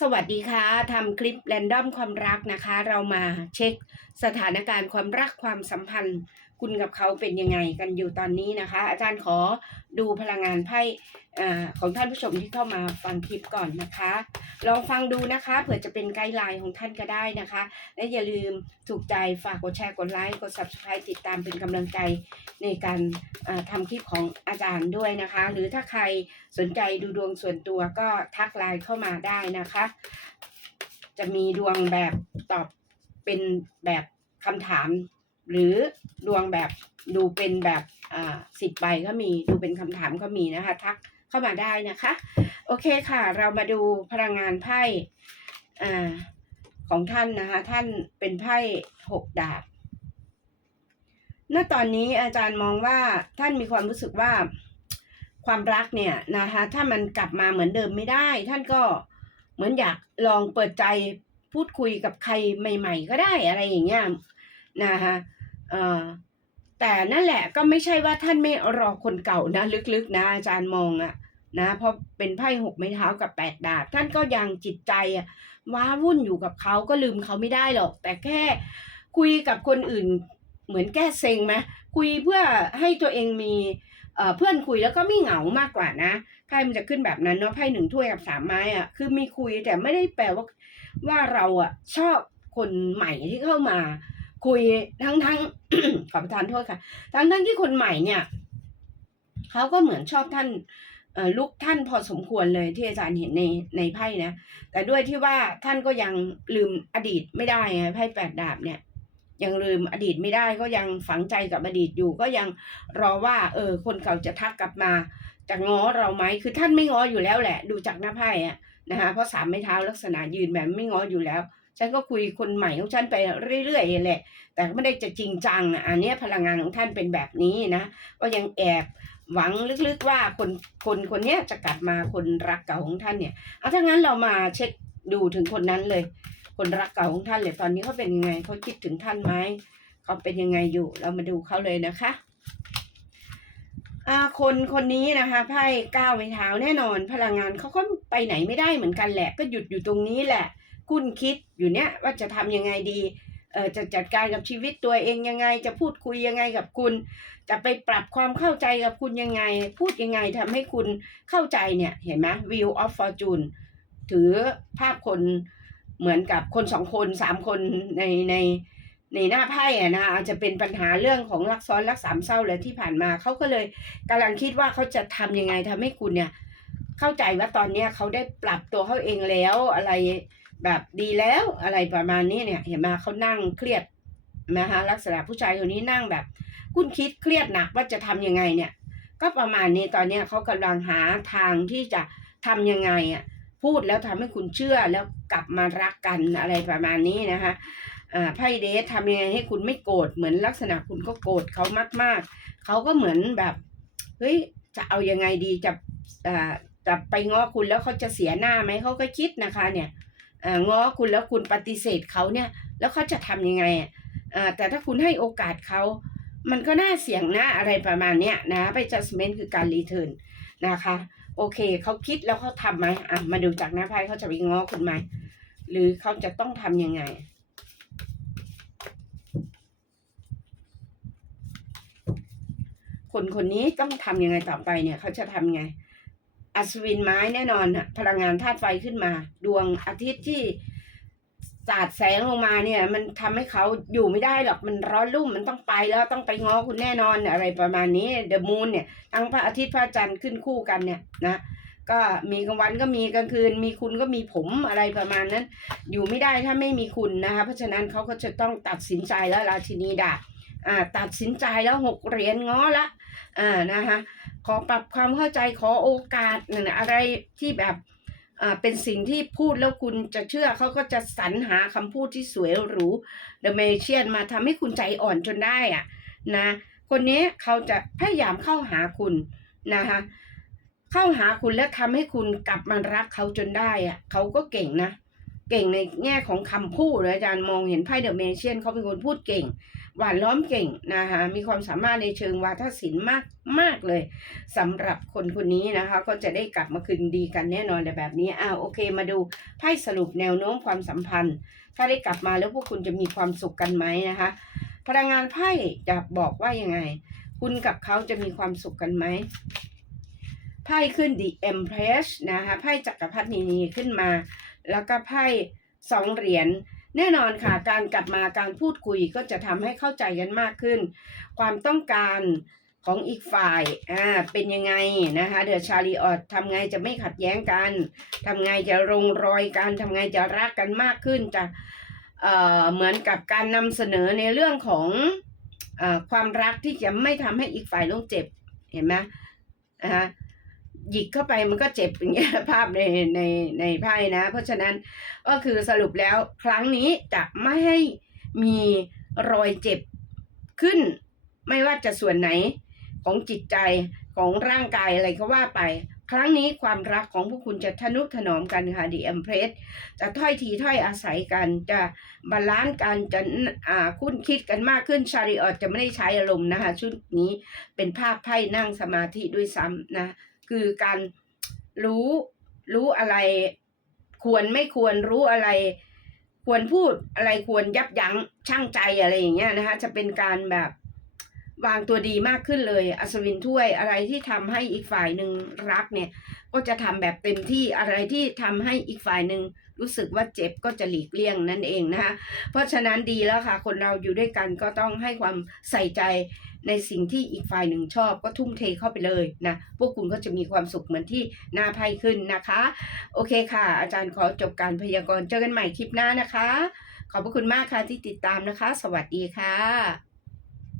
สวัสดีค่ะทำคลิปแรนดอมความรักนะคะ เรามาเช็คสถานการณ์ความรักความสัมพันธ์ คุณกับเขาเป็นยังไงกันอยู่ตอนนี้นะคะ อาจารย์ขอดูพลังงานไพ่ของท่านผู้ชมที่เข้ามาฟังคลิปก่อนนะคะ ลองฟังดูนะคะเผื่อจะเป็นไกด์ไลน์ของท่านก็ได้นะคะ และอย่าลืมถูกใจฝากกดแชร์กดไลค์กด subscribe ติดตามเป็นกำลังใจในการอ่าทำคลิปของอาจารย์ด้วยนะคะ หรือถ้าใครสนใจดูดวงส่วนตัวก็ทักไลน์เข้ามาได้นะคะ จะมีดวงแบบตอบเป็นแบบคำถาม หรือดวงแบบดูเป็นแบบอ่าสิบใบก็มีดูเป็นคำถามก็มีนะคะ ทักเข้ามาได้นะคะ โอเคค่ะ เรามาดูพลังงานไพ่อ่าของท่านนะคะ ท่านเป็นไพ่หกดาบณตอนนี้อาจารย์มองว่าท่านมีความรู้สึกว่าความรักเนี่ยนะคะถ้ามันกลับมาเหมือนเดิมไม่ได้ ท่านก็เหมือนอยากลองเปิดใจพูดคุยกับใครใหม่ ๆ ก็ได้อะไรอย่างเงี้ย นะคะเอ่อแต่นั่นแหละก็ไม่ใช่ว่าท่านไม่รอคนเก่านะลึกๆนะอาจารย์มองอะนะเพราะเป็นไพ่หกไม้เท้ากับแปดดาบท่านก็ยังจิตใจอะว้าวุ่นอยู่กับเขาก็ลืมเขาไม่ได้หรอก แต่แค่คุยกับคนอื่นเหมือนแก้เซ็งไหมคุยเพื่อให้ตัวเองมีเอ่อเพื่อนคุยแล้วก็ไม่เหงามากกว่านะไพ่มันจะขึ้นแบบนั้นเนาะไพ่หนึ่งถ้วยกับสามไม้อะคือมีคุยแต่ไม่ได้แปลว่าว่าเราอะชอบคนใหม่ที่เข้ามา คุยทั้งทั้งขอประทานโทษค่ะ ทั้งทั้งที่คนใหม่เนี่ยเขาก็เหมือนชอบท่านลุกท่านพอสมควรเลยที่อาจารย์เห็นในในไพ่นะ แต่ด้วยที่ว่าท่านก็ยังลืมอดีตไม่ได้ไงไพ่แปดดาบเนี่ย ยังลืมอดีตไม่ได้ก็ยังฝังใจกับอดีตอยู่ ก็ยังรอว่า เออ คนเก่าจะทักกลับมาจะง้อเราไหมคือท่านไม่ง้ออยู่แล้วแหละ ดูจากหน้าไพ่อะนะคะเพราะสามไม้เท้าลักษณะยืนแบบไม่ง้ออยู่แล้ว ฉันก็คุยคนใหม่ของฉันไปเรื่อยๆแหละ แต่ไม่ได้จะจริงจังอะอันนี้พลังงานของท่านเป็นแบบนี้นะก็ยังแอบหวังลึกๆว่าคนคนคนนี้จะกลับมาคนรักเก่าของท่านเนี่ยเอาถ้างั้นเรามาเช็คดูถึงคนนั้นเลย คนรักเก่าของท่านเลยตอนนี้เขาเป็นยังไงเขาคิดถึงท่านไหมเขาเป็นยังไงอยู่ เรามาดูเขาเลยนะคะอ่าคนคนนี้นะคะไพ่ก้าวไม้เท้าแน่นอน พลังงานเขาก็ไปไหนไม่ได้เหมือนกันแหละ ก็หยุดอยู่ตรงนี้แหละ คุณคิดอยู่เนี้ยว่าจะทำยังไงดีเออจะจัดการกับชีวิตตัวเองยังไง จะพูดคุยยังไงกับคุณ จะไปปรับความเข้าใจกับคุณยังไง พูดยังไงทำให้คุณเข้าใจเนี่ยเห็นไหม View of Fortune ถือภาพคนเหมือนกับคนสองคนสามคนในในในหน้าไพ่อะนะอาจจะเป็นปัญหาเรื่องของรักซ้อนรักสามเศร้าและที่ผ่านมาเขาก็เลยกำลังคิดว่าเขาจะทำยังไงทำให้คุณเนี่ย เข้าใจว่าตอนเนี้ยเขาได้ปรับตัวเขาเองแล้วอะไร แบบดีแล้วอะไรประมาณนี้เนี่ย เห็นไหมเขานั่งเครียดนะคะลักษณะผู้ชายคนนี้นั่งแบบคุณคิดเครียดหนักว่าจะทำยังไงเนี่ย ก็ประมาณนี้ตอนเนี้ยเขากำลังหาทางที่จะทำยังไงอะพูดแล้วทำให้คุณเชื่อแล้วกลับมารักกันอะไรประมาณนี้นะคะอ่าไพ่เดททำยังไงให้คุณไม่โกรธเหมือนลักษณะคุณก็โกรธเขามากๆเขาก็เหมือนแบบเฮ้ยจะเอายังไงดีจะอ่าจะไปง้อคุณแล้วเขาจะเสียหน้าไหมเขาก็คิดนะคะเนี่ย ง้อคุณแล้วคุณปฏิเสธเขาเนี่ย แล้วเขาจะทำยังไงอะแต่ถ้าคุณให้โอกาสเขา มันก็น่าเสี่ยงนะอะไรประมาณเนี้ยนะไป adjustment คือการรีเทิร์นนะคะ โอเคเขาคิดแล้วเขาทำไหมอะมาดูจากหน้าไพ่เขาจะไปง้อคุณไหมหรือเขาจะต้องทำยังไงคนคนนี้ต้องทำยังไงต่อไปเนี่ย เขาจะทำไง อัศวินไม้แน่นอนน่ะพลังงานธาตุไฟขึ้นมา ดวงอาทิตย์ที่สาดแสงลงมาเนี่ย มันทำให้เขาอยู่ไม่ได้หรอกมันร้อนรุ่มมันต้องไปแล้วต้องไปง้อคุณแน่นอนอะไรประมาณนี้เดอะมูนเนี่ยทั้งพระอาทิตย์พระจันทร์ขึ้นคู่กันเนี่ยนะก็มีกลางวันก็มีกลางคืน มีคุณก็มีผมอะไรประมาณนั้น อยู่ไม่ได้ถ้าไม่มีคุณนะคะเพราะฉะนั้นเขาก็จะต้องตัดสินใจแล้วราชินีดาบอ่าตัดสินใจแล้วหกเหรียญง้อละอ่านะคะ ขอปรับความเข้าใจขอโอกาสนั่นน่ะอะไรที่แบบอ่าเป็นสิ่งที่พูดแล้วคุณจะเชื่อเขาก็จะสรรหาคำพูดที่สวยหรูเดอะเมเชียนมาทำให้คุณใจอ่อนจนได้อะนะคนนี้เขาจะพยายามเข้าหาคุณนะคะเข้าหาคุณแล้วทำให้คุณกลับมารักเขาจนได้อะเขาก็เก่งนะ เก่งในแง่ของคำพูดเลยอาจารย์มองเห็นไพ่เดอะเมเชียนเขาเป็นคนพูดเก่ง หวานล้อมเก่งนะคะมีความสามารถในเชิงวาทศิลป์มากมากเลยสำหรับคนคนนี้นะคะก็จะได้กลับมาคืนดีกันแน่นอนในแบบนี้อ้าวโอเค มาดูไพ่สรุปแนวโน้มความสัมพันธ์ ถ้าได้กลับมาแล้วพวกคุณจะมีความสุขกันไหมนะคะ พลังงานไพ่จะบอกว่ายังไง คุณกับเขาจะมีความสุขกันไหมไพ่ขึ้น The Empress นะคะไพ่จักรพรรดินีขึ้นมา แล้วก็ไพ่สองเหรียญแน่นอนค่ะ การกลับมาการพูดคุยก็จะทำให้เข้าใจกันมากขึ้น ความต้องการของอีกฝ่าย อ่า เป็นยังไงนะคะ เดอะชาลีออดทำไงจะไม่ขัดแย้งกัน ทำไงจะลงรอยกัน ทำไงจะรักกันมากขึ้น จะ เอ่อ เหมือนกับการนำเสนอในเรื่องของเออความรักที่จะไม่ทำให้อีกฝ่ายต้องเจ็บ เห็นไหมนะคะ หยิกเข้าไปมันก็เจ็บอย่างเงี้ยภาพในในในไพ่นะ เพราะฉะนั้นก็คือสรุปแล้วครั้งนี้จะไม่ให้มีรอยเจ็บขึ้น ไม่ว่าจะส่วนไหนของจิตใจของร่างกายอะไรก็ว่าไป ครั้งนี้ความรักของพวกคุณจะทนุถนอมกันค่ะดีเอ็มเพรสจะถ้อยทีถ้อยอาศัยกัน จะบาลานซ์กันจะอ่าคุ้นคิดกันมากขึ้นชาริออตจะไม่ได้ใช้อารมณ์นะคะชุดนี้เป็นภาพไพ่นั่งสมาธิด้วยซ้ำนะ คือการรู้รู้อะไร ควรไม่ควรรู้อะไร ควรพูดอะไรควรยับยั้งชั่งใจอะไรอย่างเงี้ยนะคะ จะเป็นการแบบวางตัวดีมากขึ้นเลย อัศวินถ้วยอะไรที่ทำให้อีกฝ่ายหนึ่งรักเนี่ย ก็จะทำแบบเต็มที่อะไรที่ทำให้อีกฝ่ายหนึ่งรู้สึกว่าเจ็บก็จะหลีกเลี่ยงนั่นเองนะคะเพราะฉะนั้นดีแล้วค่ะ คนเราอยู่ด้วยกันก็ต้องให้ความใส่ใจ ในสิ่งที่อีกฝ่ายหนึ่งชอบก็ทุ่มเทเข้าไปเลยนะพวกคุณก็จะมีความสุขเหมือนที่หน้าไพ่ขึ้นนะคะ โอเคค่ะ อาจารย์ขอจบการพยากรณ์เจอกันใหม่คลิปหน้านะคะ ขอบพระคุณมากค่ะที่ติดตามนะคะ สวัสดีค่ะ